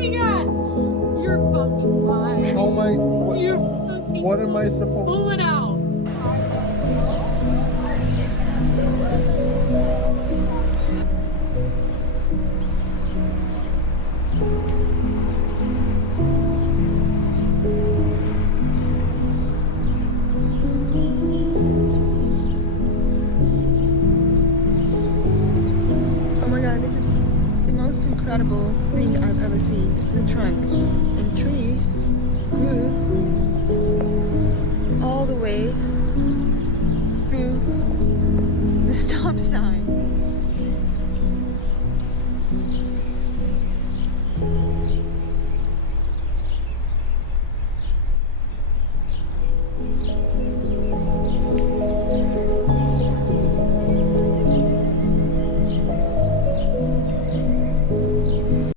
my god! You're fucking lying. Oh my, You're fucking what am I supposed Pull to it out. Oh my god, this is the most incredible thing I've ever seen. This is a trunk, and trees grew